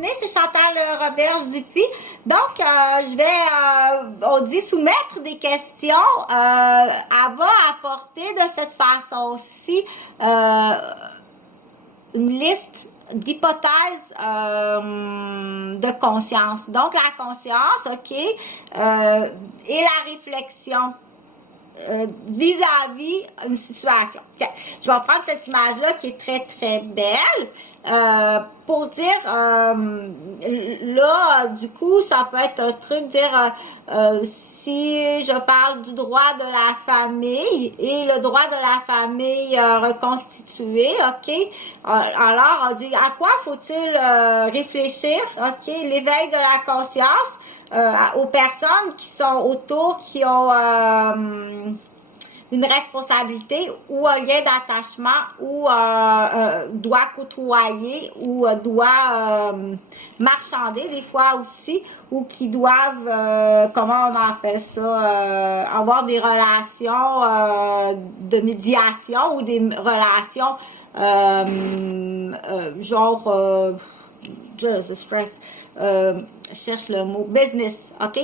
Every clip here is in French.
continuer, c'est Chantal Roberge Dupuis. Donc, je vais, on dit soumettre des questions. Elle va apporter de cette façon-ci une liste d'hypothèses de conscience. Donc, la conscience, OK, et la réflexion vis-à-vis une situation. Tiens, je vais prendre cette image-là qui est très, très belle pour dire, là, du coup, ça peut être un truc, dire, si je parle du droit de la famille et le droit de la famille reconstitué, OK, alors on dit à quoi faut-il réfléchir, OK, l'éveil de la conscience aux personnes qui sont autour, qui ont une responsabilité ou un lien d'attachement ou doit côtoyer ou doit marchander des fois aussi, ou qui doivent, comment on appelle ça, avoir des relations de médiation ou des relations genre Jesus Christ, cherche le mot, business, OK?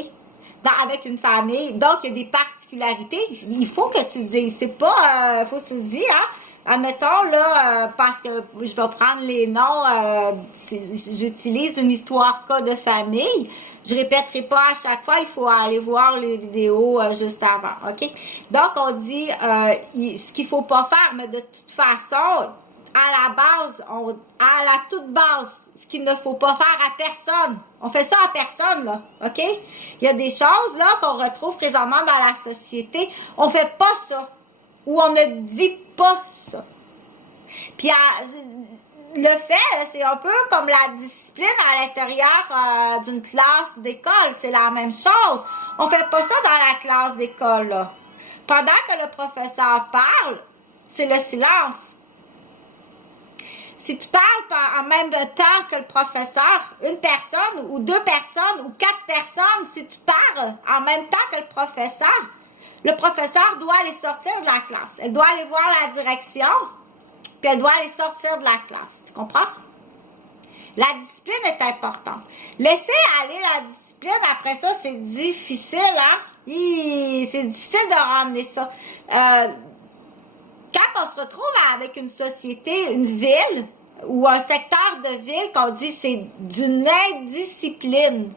Avec une famille. Donc, il y a des particularités. Il faut que tu dises. C'est pas... faut que tu dis, hein? Admettons, là, parce que je vais prendre les noms, j'utilise une histoire cas de famille. Je répéterai pas à chaque fois. Il faut aller voir les vidéos juste avant, OK? Donc, on dit ce qu'il faut pas faire, mais de toute façon... à la base, à la toute base, ce qu'il ne faut pas faire à personne. On fait ça à personne, là, OK? Il y a des choses, là, qu'on retrouve présentement dans la société. On fait pas ça. Ou on ne dit pas ça. Puis, le fait, c'est un peu comme la discipline à l'intérieur d'une classe d'école. C'est la même chose. On fait pas ça dans la classe d'école, là. Pendant que le professeur parle, c'est le silence. Si tu parles en même temps que le professeur, une personne ou deux personnes ou quatre personnes, si tu parles en même temps que le professeur doit aller sortir de la classe. Elle doit aller voir la direction, puis elle doit aller sortir de la classe. Tu comprends? La discipline est importante. Laisser aller la discipline, après ça, c'est difficile, hein? C'est difficile de ramener ça. Quand on se retrouve avec une société, une ville, ou un secteur de ville, qu'on dit c'est d'une indiscipline,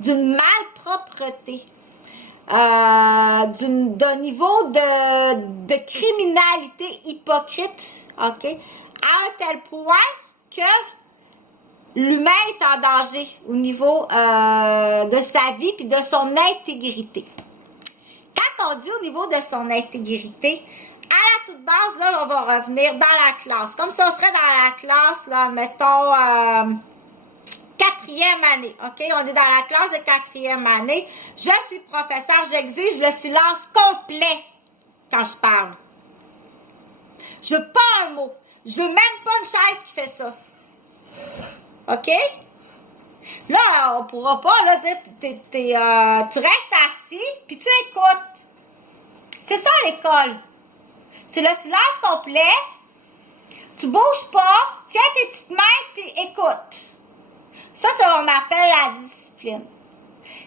d'une malpropreté, d'un niveau de criminalité hypocrite, OK, à un tel point que l'humain est en danger au niveau de sa vie et de son intégrité. Quand on dit au niveau de son intégrité, à la toute base, là, on va revenir dans la classe. Comme si on serait dans la classe, là, mettons, 4e année. OK? On est dans la classe de 4e année. Je suis professeur, j'exige le silence complet quand je parle. Je veux pas un mot. Je veux même pas une chaise qui fait ça. OK? Là, on pourra pas, là, dire, tu restes assis, puis tu écoutes. C'est ça, l'école. C'est le silence complet. Tu bouges pas. Tiens tes petites mains puis écoute. Ça, c'est ce qu'on appelle la discipline.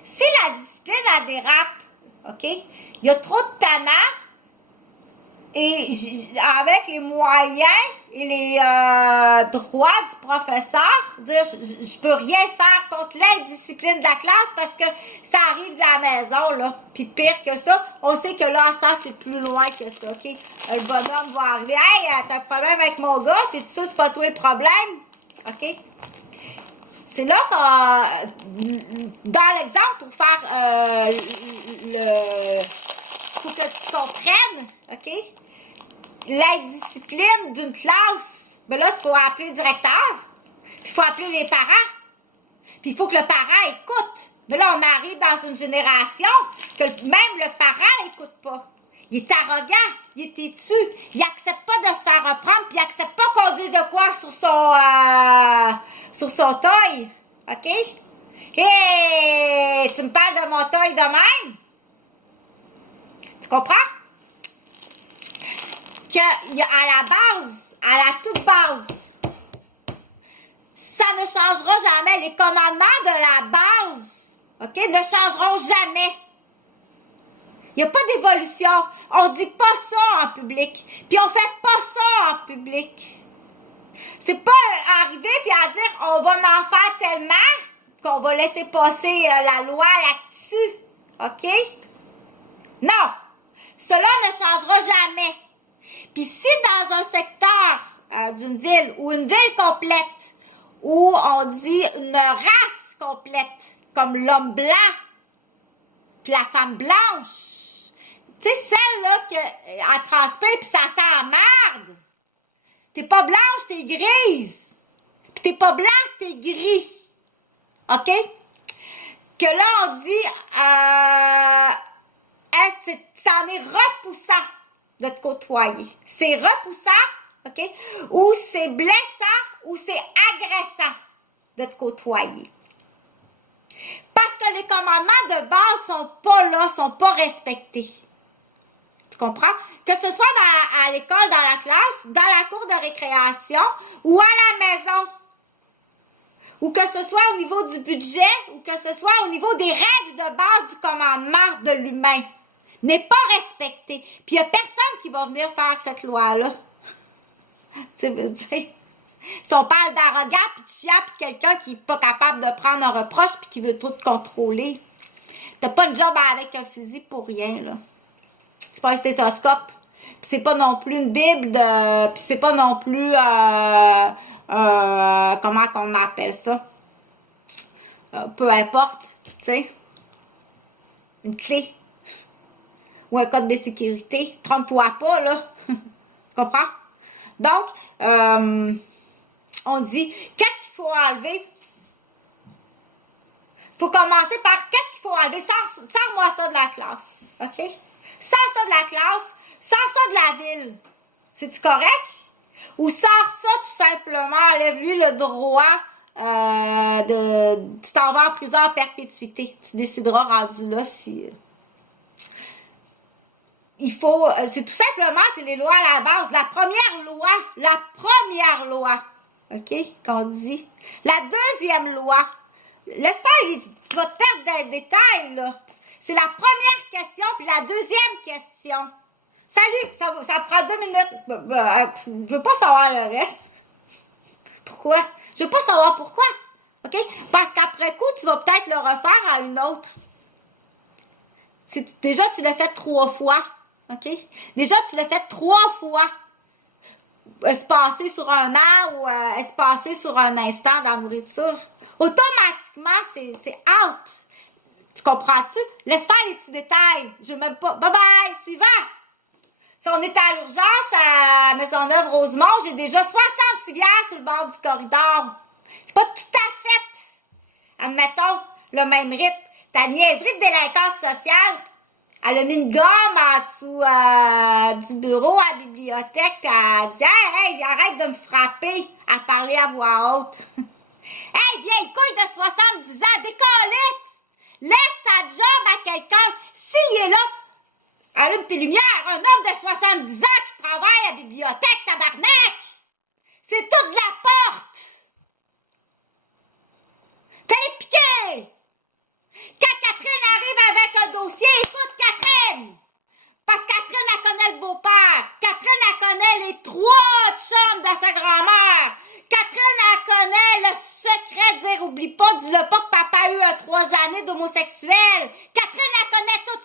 Si la discipline, elle dérape, OK? Il y a trop de tannants et avec les moyens et les droits du professeur, dire je peux rien faire contre l'indiscipline de la classe parce que ça arrive de la maison, là. Puis pire que ça, on sait que là, ça, c'est plus loin que ça, OK? Le bonhomme va arriver. Hey, t'as un problème avec mon gars? T'es-tu sûr que c'est pas toi le problème? OK? C'est là dans l'exemple, pour faire faut que tu comprennes, OK? L'indiscipline d'une classe, ben là, il faut appeler le directeur, puis il faut appeler les parents, puis il faut que le parent écoute. Mais là, on arrive dans une génération que même le parent écoute pas. Il est arrogant, il est têtu, il accepte pas de se faire reprendre, puis il accepte pas qu'on dise de quoi sur son toy, OK? Hey, tu me parles de mon toy de même? Tu comprends? Qu'à la base, à la toute base, ça ne changera jamais. Les commandements de la base, OK, ne changeront jamais. Il n'y a pas d'évolution. On dit pas ça en public. Puis on fait pas ça en public. C'est pas arriver puis à dire on va en faire tellement qu'on va laisser passer la loi là-dessus. OK? Non. Cela ne changera jamais. Puis si dans un secteur d'une ville ou une ville complète où on dit une race complète comme l'homme blanc puis la femme blanche, tu sais, celle-là elle transpire puis ça sent la merde. T'es pas blanche, t'es grise. Puis t'es pas blanc, t'es gris. OK? Que là, on dit, ça en est repoussant de te côtoyer. C'est repoussant, OK? Ou c'est blessant, ou c'est agressant de te côtoyer. Parce que les commandements de base sont pas là, sont pas respectés. Tu comprends? Que ce soit à l'école, dans la classe, dans la cour de récréation, ou à la maison. Ou que ce soit au niveau du budget, ou que ce soit au niveau des règles de base du commandement de l'humain, n'est pas respecté. Puis il n'y a personne qui va venir faire cette loi-là. Tu veux dire, si on parle d'arrogant, puis de chiant, puis de quelqu'un qui n'est pas capable de prendre un reproche, puis qui veut tout contrôler, t'as pas une job avec un fusil pour rien, là. C'est pas un stéthoscope. Puis c'est pas non plus une bible de... Puis c'est pas non plus... comment qu'on appelle ça? Peu importe, tu sais. Une clé. Ou un code de sécurité. Trompe-toi pas, là. Tu comprends? Donc, on dit, qu'est-ce qu'il faut enlever? Il faut commencer par, qu'est-ce qu'il faut enlever? Sors-moi ça de la classe, OK? Sors ça de la classe, sors ça de la ville. C'est-tu correct? Ou sors ça tout simplement, enlève-lui le droit tu t'en vas en prison à perpétuité. Tu décideras rendu là si... il faut, c'est tout simplement, c'est les lois à la base. La première loi, OK, qu'on dit. La deuxième loi, laisse faire, tu vas te perdre des détails, là. C'est la première question, puis la deuxième question. Salut, ça prend 2 minutes. Je veux pas savoir le reste. Pourquoi? Je veux pas savoir pourquoi. OK? Parce qu'après coup, tu vas peut-être le refaire à une autre. Déjà, tu l'as fait 3 fois. OK? Déjà, tu l'as fait 3 fois. Se passer sur un an ou se passer sur un instant dans la nourriture. Automatiquement, c'est out. Tu comprends-tu? Laisse faire les petits détails. Je veux même pas. Bye bye, suivant. Si on est à l'urgence à Maisonneuve-Rosemont, j'ai déjà 66 bières sur le bord du corridor. C'est pas tout à fait, admettons, le même rythme. Ta niaiserie de délinquance sociale, elle a mis une gomme en dessous du bureau à la bibliothèque, puis elle dit « Hey, arrête de me frapper » à parler à voix haute. « Hey, vieille couille de 70 ans, décalisse! Laisse ta job à quelqu'un. S'il est là, allume tes lumières. Un homme de 70 ans qui travaille à la bibliothèque, tabarnak! C'est tout de la porte! Fallait piquer! Quand Catherine arrive avec un dossier, écoute Catherine! Parce que Catherine, elle connaît le beau-père. Catherine, elle connaît les 3 chambres de sa grand-mère. Catherine, elle connaît le secret de dire, oublie pas, dis-le pas que papa a eu 3 années d'homosexuel. Catherine, elle connaît tout